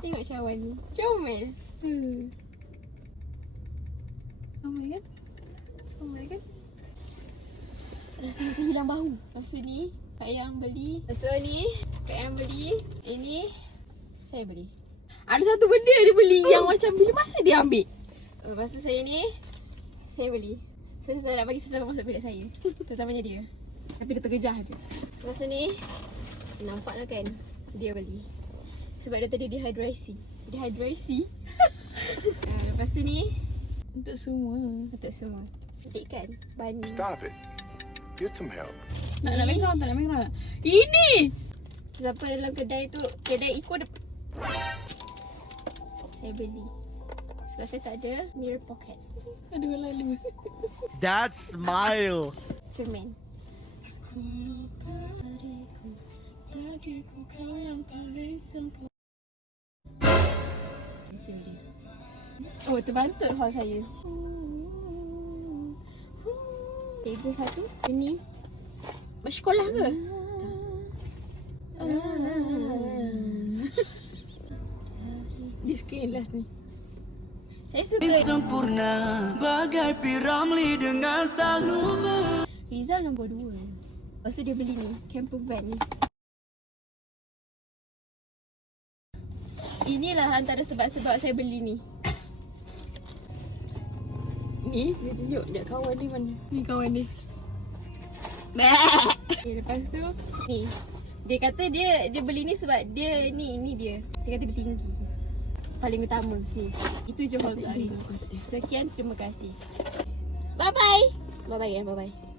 Tengok cawan ni. Comel. Comel kan? Comel kan? Rasa macam hilang bau. Lepas tu ni, Kak Yang beli. Lepas tu ni, Kak Yang beli. Ini, saya beli. Ada satu benda dia beli yang macam bila masa dia ambil. Lepas tu saya ni, saya beli. Saya tak nak bagi sesiapa masuk bilik saya. Terutamanya dia. Tapi dia terkejah je. Lepas tu ni, nampak lah kan, dia beli. Sebab dia tadi dehidrasi. Lepas tu ni, Untuk semua. untuk semua. Cantik kan? Bunny. Stop it. Get some help. Nak merah tak? Nak merah tak? Ini! Siapa dalam kedai tu, kedai Iko saya beli. Sebab saya tak ada mirror pocket. Aduh lalu. That smile. Cermin. Sini. Oh, terbantut hall saya. Table satu. Ini bersekolah ke? Dia suka yang last ni. Saya suka sempurna bagai Piramli dengan Saluma. Rizal nombor 2. Lepas tu dia beli ni, camper van ni. Inilah antara sebab-sebab saya beli ni. Ni, dia tunjuk sekejap kawan ni mana. Ni kawan dia. Okay, lepas tu ni. Dia kata dia beli ni sebab dia ni dia. Dia kata dia tinggi. Paling utama ni. Itu je haul untuk hari ni. Sekian, terima kasih. Bye bye. Bye bye.